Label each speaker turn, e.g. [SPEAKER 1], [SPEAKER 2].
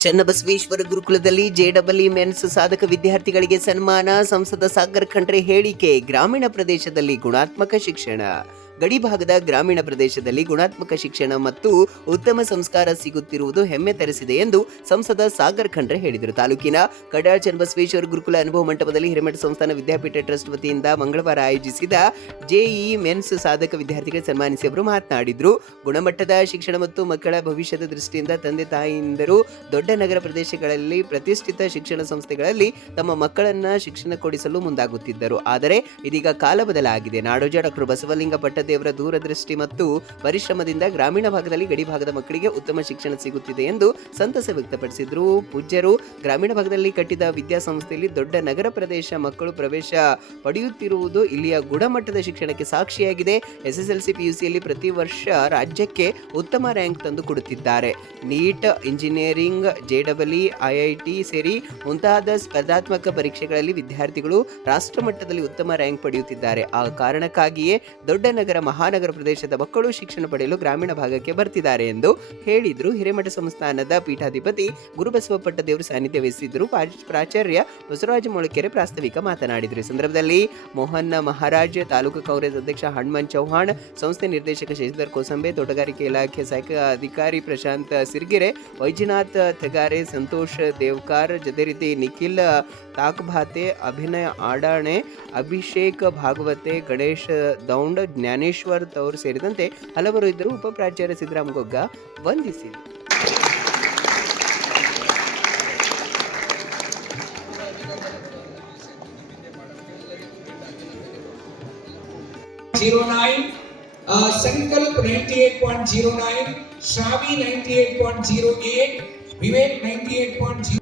[SPEAKER 1] ಚನ್ನಬಸವೇಶ್ವರ ಗುರುಕುಲದಲ್ಲಿ ಜೆಡಬ್ಲ್ಇ ಮೆನ್ಸ್ ಸಾಧಕ ವಿದ್ಯಾರ್ಥಿಗಳಿಗೆ ಸನ್ಮಾನ ಸಂಸದ ಸಾಗರ್ ಖಂಡ್ರೆ ಹೇಳಿಕೆ, ಗ್ರಾಮೀಣ ಪ್ರದೇಶದಲ್ಲಿ ಗುಣಾತ್ಮಕ ಶಿಕ್ಷಣ. ಗಡಿ ಭಾಗದ ಗ್ರಾಮೀಣ ಪ್ರದೇಶದಲ್ಲಿ ಗುಣಾತ್ಮಕ ಶಿಕ್ಷಣ ಮತ್ತು ಉತ್ತಮ ಸಂಸ್ಕಾರ ಸಿಗುತ್ತಿರುವುದು ಹೆಮ್ಮೆ ತರಿಸಿದೆ ಎಂದು ಸಂಸದ ಸಾಗರ್ ಖಂಡ್ರೆ ಹೇಳಿದರು. ತಾಲೂಕಿನ ಕಡಾಳ ಚನ್ನಬಸವೇಶ್ವರ ಗುರುಕುಲ ಅನುಭವ ಮಂಟಪದಲ್ಲಿ ಹಿರೇಮಠ ಸಂಸ್ಥಾನ ವಿದ್ಯಾಪೀಠ ಟ್ರಸ್ಟ್ ವತಿಯಿಂದ ಮಂಗಳವಾರ ಆಯೋಜಿಸಿದ ಜೆಇ ಮೆನ್ಸ್ ಸಾಧಕ ವಿದ್ಯಾರ್ಥಿಗಳಿಗೆ ಸನ್ಮಾನಿಸಿ ಅವರು ಮಾತನಾಡಿದರು. ಗುಣಮಟ್ಟದ ಶಿಕ್ಷಣ ಮತ್ತು ಮಕ್ಕಳ ಭವಿಷ್ಯದ ದೃಷ್ಟಿಯಿಂದ ತಂದೆ ತಾಯಿಯಿಂದರು ದೊಡ್ಡ ನಗರ ಪ್ರದೇಶಗಳಲ್ಲಿ ಪ್ರತಿಷ್ಠಿತ ಶಿಕ್ಷಣ ಸಂಸ್ಥೆಗಳಲ್ಲಿ ತಮ್ಮ ಮಕ್ಕಳನ್ನ ಶಿಕ್ಷಣ ಕೊಡಿಸಲು ಮುಂದಾಗುತ್ತಿದ್ದರು. ಆದರೆ ಇದೀಗ ಕಾಲ ಬದಲಾಗಿದೆ. ನಾಡೋಜ ಡಾಕ್ಟರ್ ಬಸವಲಿಂಗ ಪಟ್ಟದೇವರ ದೂರದೃಷ್ಟಿ ಮತ್ತು ಪರಿಶ್ರಮದಿಂದ ಗ್ರಾಮೀಣ ಭಾಗದಲ್ಲಿ ಗಡಿ ಭಾಗದ ಮಕ್ಕಳಿಗೆ ಉತ್ತಮ ಶಿಕ್ಷಣ ಸಿಗುತ್ತಿದೆ ಎಂದು ಸಂತಸ ವ್ಯಕ್ತಪಡಿಸಿದ್ರು. ಪೂಜ್ಯರು ಗ್ರಾಮೀಣ ಭಾಗದಲ್ಲಿ ಕಟ್ಟಿದ ವಿದ್ಯಾಸಂಸ್ಥೆಯಲ್ಲಿ ದೊಡ್ಡ ನಗರ ಪ್ರದೇಶ ಮಕ್ಕಳು ಪ್ರವೇಶ ಪಡೆಯುತ್ತಿರುವುದು ಇಲ್ಲಿಯ ಗುಣಮಟ್ಟದ ಶಿಕ್ಷಣಕ್ಕೆ ಸಾಕ್ಷಿಯಾಗಿದೆ. ಎಸ್ಎಸ್ಎಲ್ಸಿ, ಪಿಯುಸಿಯಲ್ಲಿ ಪ್ರತಿ ವರ್ಷ ರಾಜ್ಯಕ್ಕೆ ಉತ್ತಮ ರ್ಯಾಂಕ್ ತಂದು ಕೊಡುತ್ತಿದ್ದಾರೆ. ನೀಟ್, ಇಂಜಿನಿಯರಿಂಗ್ ಜೆಡಬ್ಲ್ಇ ಐಐಟಿ ಸೇರಿ ಮುಂತಾದ ಸ್ಪರ್ಧಾತ್ಮಕ ಪರೀಕ್ಷೆಗಳಲ್ಲಿ ವಿದ್ಯಾರ್ಥಿಗಳು ರಾಷ್ಟ್ರಮಟ್ಟದಲ್ಲಿ ಉತ್ತಮ ರ್ಯಾಂಕ್ ಪಡೆಯುತ್ತಿದ್ದಾರೆ. ಆ ಕಾರಣಕ್ಕಾಗಿಯೇ ದೊಡ್ಡ ನಗರ ಮಹಾನಗರ ಪ್ರದೇಶದ ಮಕ್ಕಳು ಶಿಕ್ಷಣ ಪಡೆಯಲು ಗ್ರಾಮೀಣ ಭಾಗಕ್ಕೆ ಬರ್ತಿದ್ದಾರೆ ಎಂದು ಹೇಳಿದ್ರು. ಹಿರೇಮಠ ಸಂಸ್ಥಾನದ ಪೀಠಾಧಿಪತಿ ಗುರುಬಸವ ಪಟ್ಟದೇವರು ಸಾನ್ನಿಧ್ಯ ವಹಿಸಿದ್ರು ಪ್ರಾಚಾರ್ಯ ಬಸವರಾಜ ಮೊಳಕೆರೆ ಪ್ರಾಸ್ತಾವಿಕ ಮಾತನಾಡಿದರು. ಈ ಸಂದರ್ಭದಲ್ಲಿ ಮೋಹನ್ ಮಹಾರಾಜ್, ತಾಲೂಕು ಕಾಂಗ್ರೆಸ್ ಅಧ್ಯಕ್ಷ ಹನುಮಂತ್ ಚೌಹಾಣ್, ಸಂಸ್ಥೆ ನಿರ್ದೇಶಕ ಶಶಿಧರ್ ಕೋಸಂಬೆ, ತೋಟಗಾರಿಕೆ ಇಲಾಖೆ ಸಹಾಯಕ ಅಧಿಕಾರಿ ಪ್ರಶಾಂತ್ ಸಿರ್ಗಿರೆ, ವೈಜನಾಥ್ ತೆಗಾರೆ, ಸಂತೋಷ್ ದೇವ್ಕಾರ್ ಜೊತೆ ರೀತಿ ನಿಖಿಲ್ ತಾಕ್ಭಾತೆ ಅಭಿನಯ ಆಡಾಣೆ, ಅಭಿಷೇಕ್ ಭಾಗವತೆ, ಗಣೇಶ್ ದೌಂಡ್ ಪ್ರಾಣೇಶ್ವರ್ ತವರು ಸೇರಿದಂತೆ ಹಲವರು ಇದ್ದರು. ಉಪಪ್ರಾಚಾರ್ಯ ಸಿದ್ದರಾಮ್ ಗೊಗ್ಗ ವಂದಿಸಿ
[SPEAKER 2] Sankalp ninety eight point zero nine Shavi ninety eight point zero eight Vivek ninety eight point zero